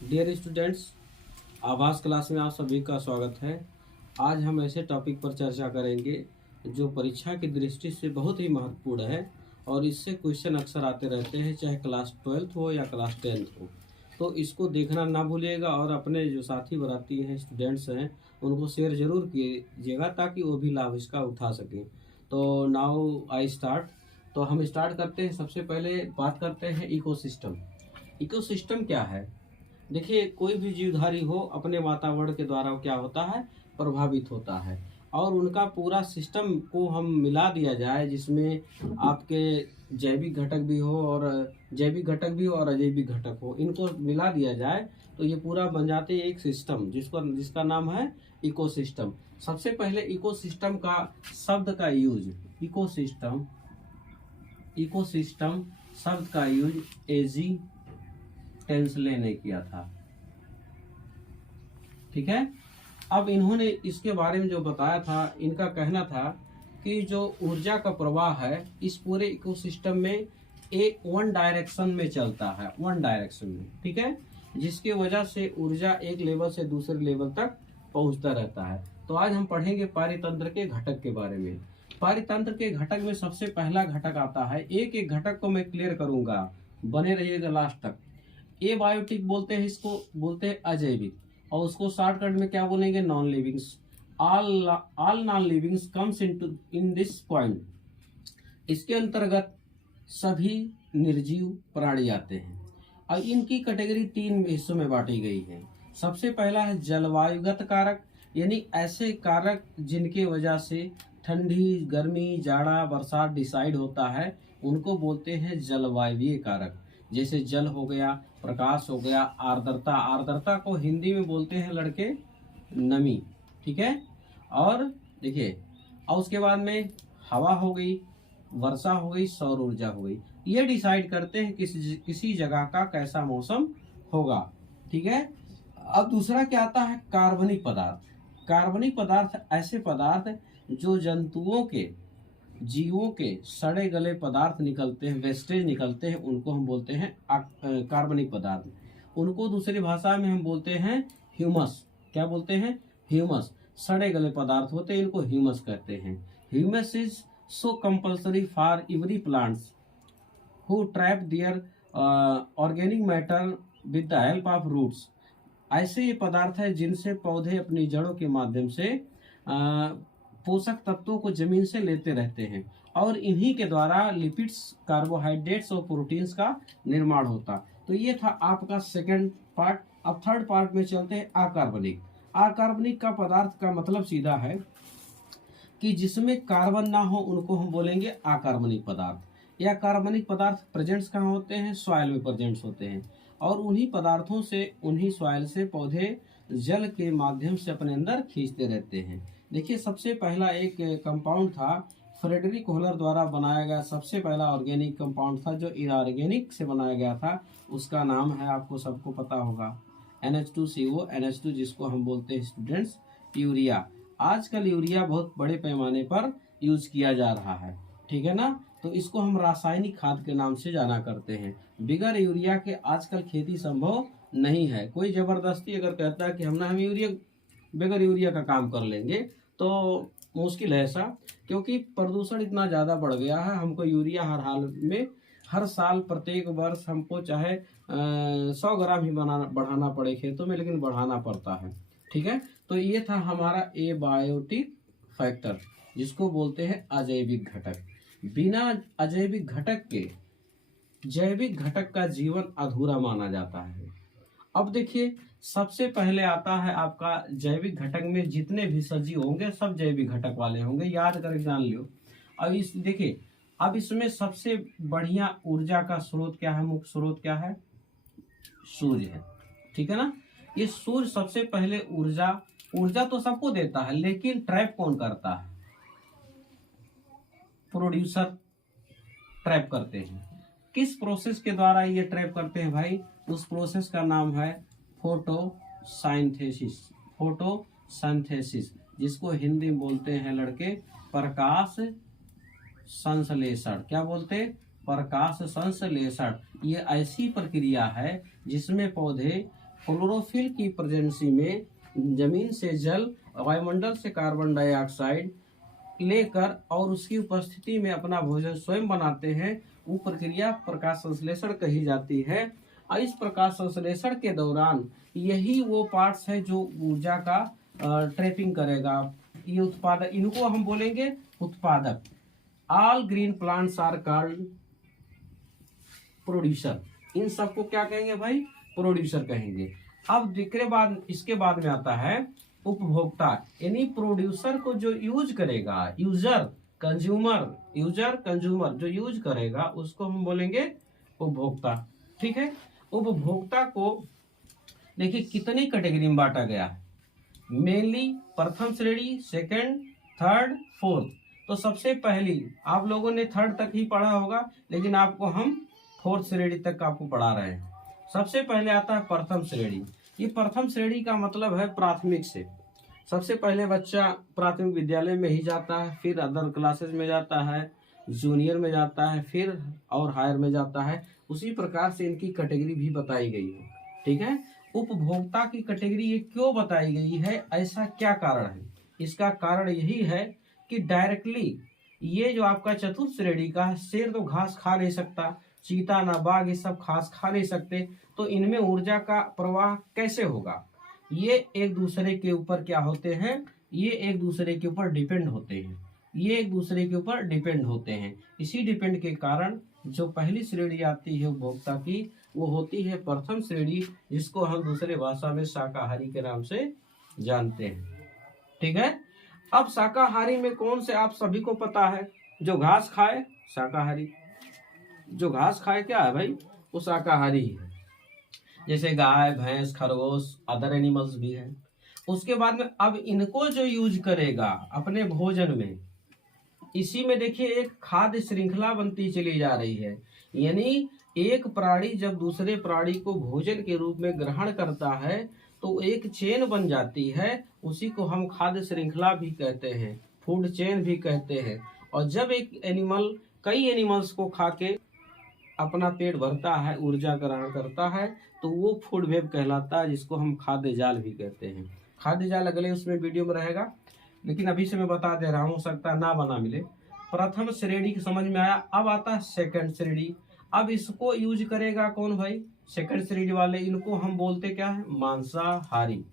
Dear students, आवास class में आप सभी का स्वागत है। आज हम ऐसे टॉपिक पर चर्चा करेंगे जो परीक्षा की दृष्टि से बहुत ही महत्वपूर्ण है और इससे क्वेश्चन अक्सर आते रहते हैं, चाहे क्लास 12th हो या क्लास 10th हो। तो इसको देखना ना भूलिएगा और अपने जो साथी बराती हैं, स्टूडेंट्स हैं, उनको शेयर जरूर कीजिएगा ताकि वो भी लाभ इसका उठा सकें। तो नाउ आई स्टार्ट। तो हम स्टार्ट करते हैं। सबसे पहले बात करते हैं इकोसिस्टम। इकोसिस्टम क्या है? देखिए, कोई भी जीवधारी हो अपने वातावरण के द्वारा क्या होता है, प्रभावित होता है। और उनका पूरा सिस्टम को हम मिला दिया जाए, जिसमें आपके जैविक घटक भी हो और अजैविक घटक हो, इनको मिला दिया जाए तो ये पूरा बन जाते हैं एक सिस्टम जिसका नाम है इकोसिस्टम। सबसे पहले इकोसिस्टम का शब्द का यूज, इकोसिस्टम इकोसिस्टम शब्द का यूज एजी टेंसले ने किया था। ठीक है। अब इन्होंने इसके बारे में जो बताया था, इनका कहना था कि जो ऊर्जा का प्रवाह है इस पूरे इकोसिस्टम में एक वन डायरेक्शन में चलता है, वन डायरेक्शन में। ठीक है। जिसकी वजह से ऊर्जा एक लेवल से दूसरे लेवल तक पहुंचता रहता है। तो आज हम पढ़ेंगे पारितंत्र के घटक के बारे में। पारितंत्र के घटक में सबसे पहला घटक आता है, एक एक घटक को मैं क्लियर करूंगा, बने रहिएगा लास्ट तक। ए बायोटिक बोलते हैं, इसको बोलते हैं अजैविक, और उसको शॉर्टकट में क्या बोलेंगे, non livings. All non livings comes in this point. इसके अंतर्गत सभी निर्जीव प्राणी आते हैं। अब इनकी कैटेगरी 3 हिस्सों में बांटी गई है। सबसे पहला है जलवायुगत कारक, यानी ऐसे कारक जिनके वजह से ठंडी, गर्मी, जाड़ा, बरसात डिसाइड होता है, उनको बोलते हैं जलवायवीय कारक। जैसे जल हो गया, प्रकाश हो गया, आर्द्रता। आर्द्रता को हिंदी में बोलते हैं लड़के नमी। ठीक है। और देखिए, और उसके बाद में हवा हो गई, वर्षा हो गई, सौर ऊर्जा हो गई। ये डिसाइड करते हैं किसी जगह का कैसा मौसम होगा। ठीक है। अब दूसरा क्या आता है, कार्बनिक पदार्थ। कार्बनिक पदार्थ ऐसे पदार्थ जो जंतुओं के, जीवों के सड़े गले पदार्थ निकलते हैं, वेस्टेज निकलते हैं, उनको हम बोलते हैं कार्बनिक पदार्थ। उनको दूसरी भाषा में हम बोलते हैं ह्यूमस। क्या बोलते हैं? ह्यूमस। सड़े गले पदार्थ होते हैं, इनको ह्यूमस कहते हैं। Humus is so compulsory for every plants who trap their organic matter with the help of roots. ऐसे ये पदार्थ है जिनसे पौधे अपनी जड़ों के माध्यम से पोषक तत्वों को जमीन से लेते रहते हैं, और इन्हीं के द्वारा लिपिड्स, कार्बोहाइड्रेट्स और प्रोटीन्स का निर्माण होता। तो ये था आपका सेकंड पार्ट। अब थर्ड पार्ट में चलते हैं, अकार्बनिक। अकार्बनिक का पदार्थ का मतलब सीधा है कि जिसमें कार्बन ना हो, उनको हम बोलेंगे अकार्बनिक पदार्थ। या कार्बनिक पदार्थ प्रेजेंट्स कहाँ होते हैं? सॉइल में प्रेजेंट्स होते हैं, और उन्हीं पदार्थों से, उन्हीं सॉइल से पौधे जल के माध्यम से अपने अंदर खींचते रहते हैं। देखिए, सबसे पहला एक कंपाउंड था, फ्रेडरिक होलर द्वारा बनाया गया सबसे पहला ऑर्गेनिक कंपाउंड था, जो इनऑर्गेनिक से बनाया गया था। उसका नाम है, आपको सबको पता होगा, NH2CO, NH2, जिसको हम बोलते हैं स्टूडेंट्स यूरिया। आजकल यूरिया बहुत बड़े पैमाने पर यूज किया जा रहा है। ठीक है ना। तो इसको हम रासायनिक खाद के नाम से जाना करते हैं। बिगर यूरिया के आजकल खेती संभव नहीं है। कोई जबरदस्ती अगर कहता है कि हम यूरिया, बगैर यूरिया का काम कर लेंगे, तो मुश्किल है ऐसा, क्योंकि प्रदूषण इतना ज़्यादा बढ़ गया है। हमको यूरिया हर हाल में, हर साल, प्रत्येक वर्ष हमको चाहे 100 ग्राम ही बढ़ाना पड़े खेतों में, लेकिन बढ़ाना पड़ता है। ठीक है। तो ये था हमारा एबायोटिक फैक्टर, जिसको बोलते हैं अजैविक घटक। बिना अजैविक घटक के जैविक घटक का जीवन अधूरा माना जाता है। अब देखिए, सबसे पहले आता है आपका जैविक घटक में जितने भी सजीव होंगे सब जैविक घटक वाले होंगे, याद करके जान लियो। अब इस देखिए, अब इसमें सबसे बढ़िया ऊर्जा का स्रोत क्या है, मुख्य स्रोत क्या है? सूर्य है। ठीक है ना। ये सूर्य सबसे पहले ऊर्जा तो सबको देता है, लेकिन ट्रैप कौन करता है? प्रोड्यूसर ट्रैप करते हैं। किस प्रोसेस के द्वारा ये ट्रैप करते हैं भाई? उस प्रोसेस का नाम है फोटोसाइंथेसिस। फोटोसिंथेसिस, जिसको हिंदी में बोलते हैं लड़के प्रकाश संश्लेषण। क्या बोलते? प्रकाश संश्लेषण। ये ऐसी प्रक्रिया है जिसमें पौधे क्लोरोफिल की प्रेजेंसी में जमीन से जल, वायुमंडल से कार्बन डाइऑक्साइड लेकर और उसकी उपस्थिति में अपना भोजन स्वयं बनाते हैं, वो प्रक्रिया प्रकाश संश्लेषण कही जाती है। और इस प्रकाश संश्लेषण के दौरान यही वो पार्ट्स है जो ऊर्जा का ट्रैपिंग करेगा। ये उत्पादक, इनको हम बोलेंगे उत्पादक। All green plants are called producer. इन सबको क्या कहेंगे भाई? प्रोड्यूसर कहेंगे। अब इसके बाद में आता है उपभोक्ता, यानी प्रोड्यूसर को जो यूज करेगा, यूजर कंज्यूमर जो यूज करेगा उसको हम बोलेंगे उपभोक्ता। ठीक है। उपभोक्ता को देखिए कितनी कैटेगरी में बांटा गया है, मेनली प्रथम श्रेणी, सेकंड, थर्ड, फोर्थ। तो सबसे पहली आप लोगों ने थर्ड तक ही पढ़ा होगा, लेकिन आपको हम फोर्थ श्रेणी तक आपको पढ़ा रहे हैं। सबसे पहले आता है प्रथम श्रेणी। ये प्रथम श्रेणी का मतलब है प्राथमिक से। सबसे पहले बच्चा प्राथमिक विद्यालय में ही जाता है, फिर अदर क्लासेस में जाता है, जूनियर में जाता है, फिर और हायर में जाता है। उसी प्रकार से इनकी कैटेगरी भी बताई गई है। ठीक है। उपभोक्ता की कैटेगरी ये क्यों बताई गई है, ऐसा क्या कारण है? इसका कारण यही है कि डायरेक्टली ये जो आपका चतुर्थ श्रेणी का है, शेर तो घास खा नहीं सकता, चीता ना बाघ ये सब घास खा नहीं सकते, तो इनमें ऊर्जा का प्रवाह कैसे होगा? ये एक दूसरे के ऊपर क्या होते हैं? ये एक दूसरे के ऊपर डिपेंड होते हैं। इसी डिपेंड के कारण जो पहली श्रेणी आती है उपभोक्ता की, वो होती है प्रथम श्रेणी, जिसको हम दूसरे भाषा में शाकाहारी के नाम से जानते हैं। ठीक है। अब शाकाहारी में कौन से आप सभी को पता है? जो घास खाए शाकाहारी, जो घास खाए क्या है भाई? वो शाकाहारी है। जैसे गाय, भैंस, खरगोश, अदर एनिमल्स भी हैं। उसके बाद में अब इनको जो यूज करेगा अपने भोजन में, इसी में देखिए एक खाद्य श्रृंखला बनती चली जा रही है। यानी एक प्राणी जब दूसरे प्राणी को भोजन के रूप में ग्रहण करता है तो एक चेन बन जाती है। उसी को हम खाद्य श्रृंखला भी कहते हैं, फूड चेन भी कहते हैं। और जब एक एनिमल कई एनिमल्स को खा के अपना पेट भरता है, ऊर्जा ग्रहण करता है, तो वो फूड वेब कहलाता है, जिसको हम खाद्य जाल भी कहते हैं। खाद्य जाल अगले उसमें वीडियो में रहेगा, लेकिन अभी से मैं बता दे रहा हूँ, हो सकता है ना बना मिले। प्रथम श्रेणी की समझ में आया। अब आता है सेकंड श्रेणी। अब इसको यूज करेगा कौन भाई? सेकंड श्रेणी वाले। इनको हम बोलते क्या है? मांसाहारी।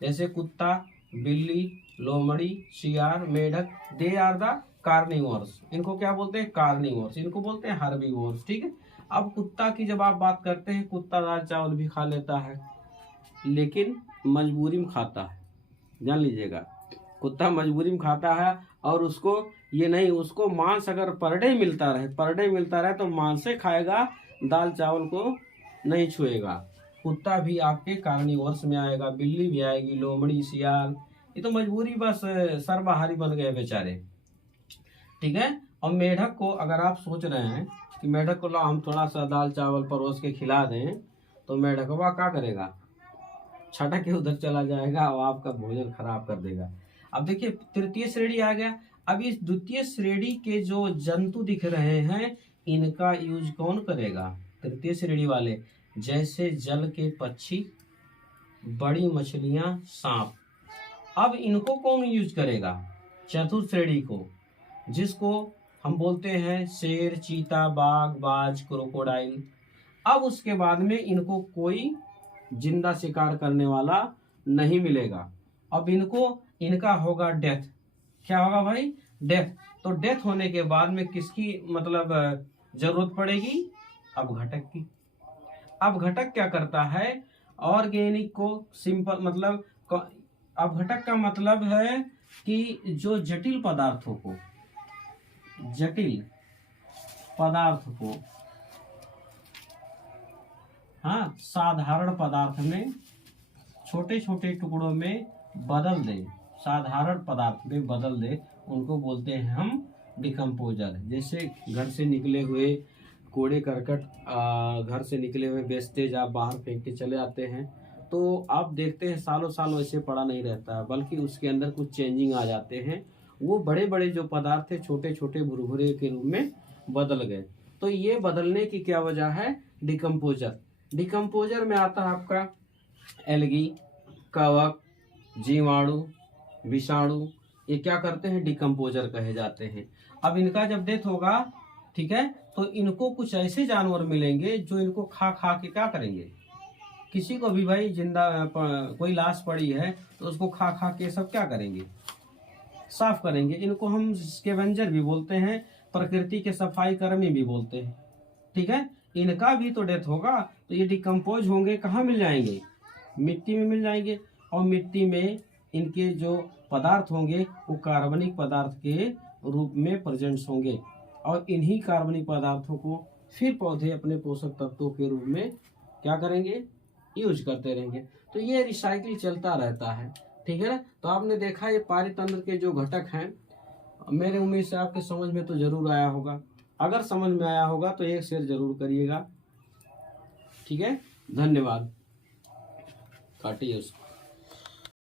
जैसे कुत्ता, बिल्ली, लोमड़ी, शियार, मेढक, दे आर द कार्निवोर्स। इनको क्या बोलते हैं? कार्निवोर्स। इनको बोलते हैं हर्बीवोर्स। ठीक है। अब कुत्ता की जब आप बात करते हैं, कुत्ता दाल चावल भी खा लेता है, लेकिन मजबूरी में खाता है। जान लीजिएगा, कुत्ता मजबूरी में खाता है। और उसको ये नहीं, उसको मांस अगर पर डे मिलता रहे तो मांस से खाएगा, दाल चावल को नहीं छुएगा। कुत्ता भी आपके कार्निवोर्स में आएगा, बिल्ली भी आएगी, लोमड़ी, सियार। ये तो मजबूरी, बस सर्वाहारी बन गए बेचारे। ठीक है। और मेढक को अगर आप सोच रहे हैं कि मेढक को ला हम थोड़ा सा दाल चावल परोस के खिला दें, तो मेढकवा क्या करेगा? छटक के उधर चला जाएगा और आपका भोजन खराब कर देगा। अब देखिए तृतीय श्रेणी आ गया। अब इस द्वितीय श्रेणी के जो जंतु दिख रहे हैं, इनका यूज कौन करेगा? तृतीय श्रेणी वाले, जैसे जल के पक्षी, बड़ी मछलियां, सांप। अब इनको कौन यूज करेगा? चतुर्थ श्रेणी को, जिसको हम बोलते हैं शेर, चीता, बाघ, बाज, क्रोकोडाइल। अब उसके बाद में इनको कोई जिंदा शिकार करने वाला नहीं मिलेगा। अब इनका होगा डेथ। क्या होगा भाई? डेथ। तो डेथ होने के बाद में किसकी मतलब जरूरत पड़ेगी? अपघटक की। अपघटक क्या करता है? ऑर्गेनिक को सिंपल मतलब, अपघटक का मतलब है कि जो जटिल पदार्थ को हाँ साधारण पदार्थ में छोटे छोटे टुकड़ों में बदल दे, साधारण पदार्थ में बदल दे, उनको बोलते हैं हम डिकम्पोजर। जैसे घर से निकले हुए कूड़े करकट, घर से निकले हुए वेस्टेज आप बाहर फेंक के चले आते हैं, तो आप देखते हैं सालों सालों ऐसे पड़ा नहीं रहता, बल्कि उसके अंदर कुछ चेंजिंग आ जाते हैं। वो बड़े बड़े जो पदार्थ थे छोटे छोटे भुरभुरे के रूप में बदल गए। तो ये बदलने की क्या वजह है? डिकम्पोजर। डिकम्पोजर में आता है आपका एल्गी, कवक, जीवाणु, विषाणु, ये क्या करते हैं, डिकम्पोजर कहे जाते हैं। अब इनका जब डेथ होगा, ठीक है, तो इनको कुछ ऐसे जानवर मिलेंगे जो इनको खा खा के क्या करेंगे, किसी को भी भाई जिंदा कोई लाश पड़ी है तो उसको खा खा के सब क्या करेंगे, साफ करेंगे। इनको हम स्कैवेंजर भी बोलते हैं, प्रकृति के सफाई कर्मी भी बोलते हैं, ठीक है। इनका भी तो डेथ होगा, तो ये डिकम्पोज होंगे, कहाँ मिल जाएंगे, मिट्टी में मिल जाएंगे। और मिट्टी में इनके जो पदार्थ होंगे वो कार्बनिक पदार्थ के रूप में प्रेजेंट्स होंगे, और इन्हीं कार्बनिक पदार्थों को फिर पौधे अपने पोषक तत्वों के रूप में क्या करेंगे, यूज करते रहेंगे। तो ये रिसाइकिल चलता रहता है, ठीक है ना। तो आपने देखा ये पारितंत्र के जो घटक हैं, मेरे उम्मीद से आपके समझ में तो जरूर आया होगा। अगर समझ में आया होगा तो एक शेयर जरूर करिएगा, ठीक है। धन्यवाद। काटिए उसको।